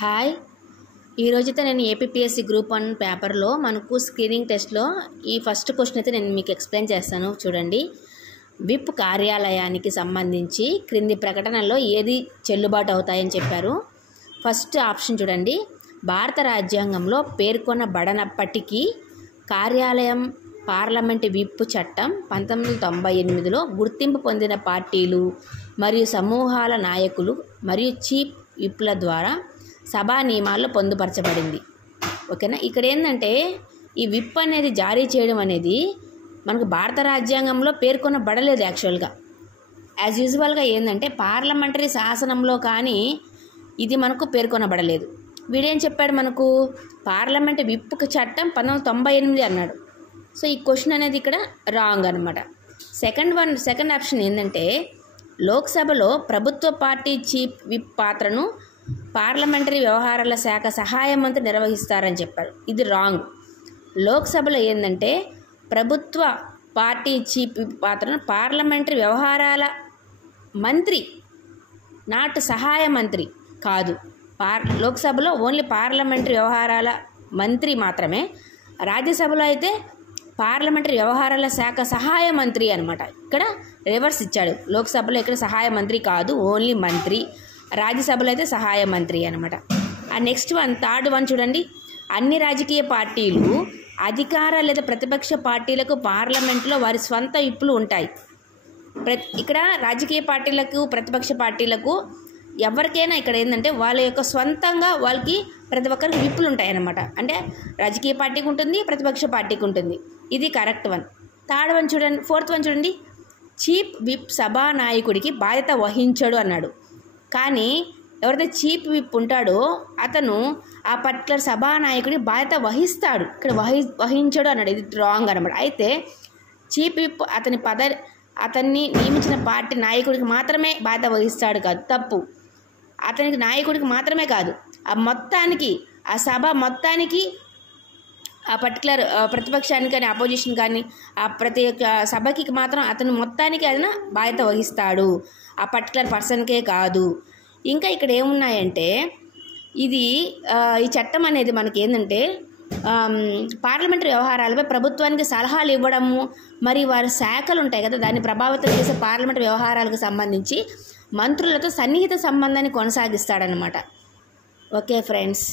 Hi, ఈరోజైతే నేను APPSC group 1 పేపర్లో మనకు స్క్రీనింగ్ టెస్ట్లో ఈ ఫస్ట్ క్వశ్చన్ అయితే నేను మీకు ఎక్స్ప్లెయిన్ చేస్తాను. చూడండి, విప్ కార్యాలయానికి సంబంధించి క్రింది ప్రకటనల్లో ఏది చెల్లుబాటు అవుతాయని చెప్పారు. ఫస్ట్ ఆప్షన్ చూడండి, భారత రాజ్యాంగంలో పేర్కొనబడనప్పటికీ కార్యాలయం పార్లమెంటు విప్ చట్టం 1998లో గుర్తింపు పొందిన పార్టీలు మరియు సమూహాల నాయకులు మరియు చీఫ్ విప్ల ద్వారా సభా నియమాల్లో పొందుపరచబడింది. ఓకేనా. ఇక్కడ ఏంటంటే ఈ విప్ అనేది జారీ చేయడం అనేది మనకు భారత రాజ్యాంగంలో పేర్కొనబడలేదు. యాక్చువల్గా యాజ్ యూజువల్గా ఏంటంటే పార్లమెంటరీ శాసనంలో కానీ ఇది మనకు పేర్కొనబడలేదు. వీడేం చెప్పాడు, మనకు పార్లమెంటు విప్ చట్టం 1998 అన్నాడు. సో ఈ క్వశ్చన్ అనేది ఇక్కడ రాంగ్ అనమాట. సెకండ్ ఆప్షన్ ఏంటంటే లోక్సభలో ప్రభుత్వ పార్టీ చీఫ్ విప్ పాత్రను పార్లమెంటరీ వ్యవహారాల శాఖ సహాయ మంత్రి నిర్వహిస్తారని చెప్పారు. ఇది రాంగ్. లోక్సభలో ఏంటంటే ప్రభుత్వ పార్టీ చీఫ్ విప్ పాత్రను పార్లమెంటరీ వ్యవహారాల మంత్రి, నాట్ సహాయ మంత్రి కాదు. లోక్సభలో ఓన్లీ పార్లమెంటరీ వ్యవహారాల మంత్రి మాత్రమే. రాజ్యసభలో అయితే పార్లమెంటరీ వ్యవహారాల శాఖ సహాయ మంత్రి అనమాట. ఇక్కడ రివర్స్ ఇచ్చాడు. లోక్సభలో ఇక్కడ సహాయ మంత్రి కాదు, ఓన్లీ మంత్రి. రాజ్యసభలో అయితే సహాయ మంత్రి అనమాట. నెక్స్ట్ థర్డ్ వన్ చూడండి, అన్ని రాజకీయ పార్టీలు అధికార లేదా ప్రతిపక్ష పార్టీలకు పార్లమెంట్లో వారి స్వంత విప్పులు ఉంటాయి. ఇక్కడ రాజకీయ పార్టీలకు ప్రతిపక్ష పార్టీలకు ఎవరికైనా ఇక్కడ ఏంటంటే వాళ్ళ యొక్క స్వంతంగా వాళ్ళకి ప్రతి ఒక్కరికి విప్పులు ఉంటాయి అన్నమాట. అంటే రాజకీయ పార్టీకి ఉంటుంది, ప్రతిపక్ష పార్టీకి ఉంటుంది. ఇది కరెక్ట్ వన్. థర్డ్ వన్ చూడండి, ఫోర్త్ వన్ చూడండి, చీఫ్ విప్ సభా నాయకుడికి బాధ్యత వహించడు అన్నాడు. కానీ ఎవరైతే చీఫ్ విప్ ఉంటాడో అతను ఆ పర్టికులర్ సభానాయకుడి బాధ్యత వహిస్తాడు. ఇక్కడ వహించడు అన్నాడు. ఇది రాంగ్ అనమాట. అయితే చీఫ్ విప్ అతన్ని నియమించిన పార్టీ నాయకుడికి మాత్రమే బాధ్యత వహిస్తాడు కాదు, తప్పు. అతనికి నాయకుడికి మాత్రమే కాదు, ఆ మొత్తానికి, ఆ సభ మొత్తానికి, ఆ పర్టికులర్ ప్రతిపక్షానికి కానీ అపోజిషన్ కానీ ఆ ప్రతి ఒక్క సభకి మాత్రం అతను మొత్తానికి అతను బాధ్యత వహిస్తాడు, ఆ పర్టికులర్ పర్సన్కే కాదు. ఇంకా ఇక్కడ ఏమున్నాయంటే ఈ చట్టం అనేది మనకి ఏంటంటే పార్లమెంటరీ వ్యవహారాలపై ప్రభుత్వానికి సలహాలు ఇవ్వడము, మరి వారి శాఖలు ఉంటాయి కదా, దాన్ని ప్రభావితం చేసే పార్లమెంటరీ వ్యవహారాలకు సంబంధించి మంత్రులతో సన్నిహిత సంబంధాన్ని కొనసాగిస్తాడనమాట. Okay friends.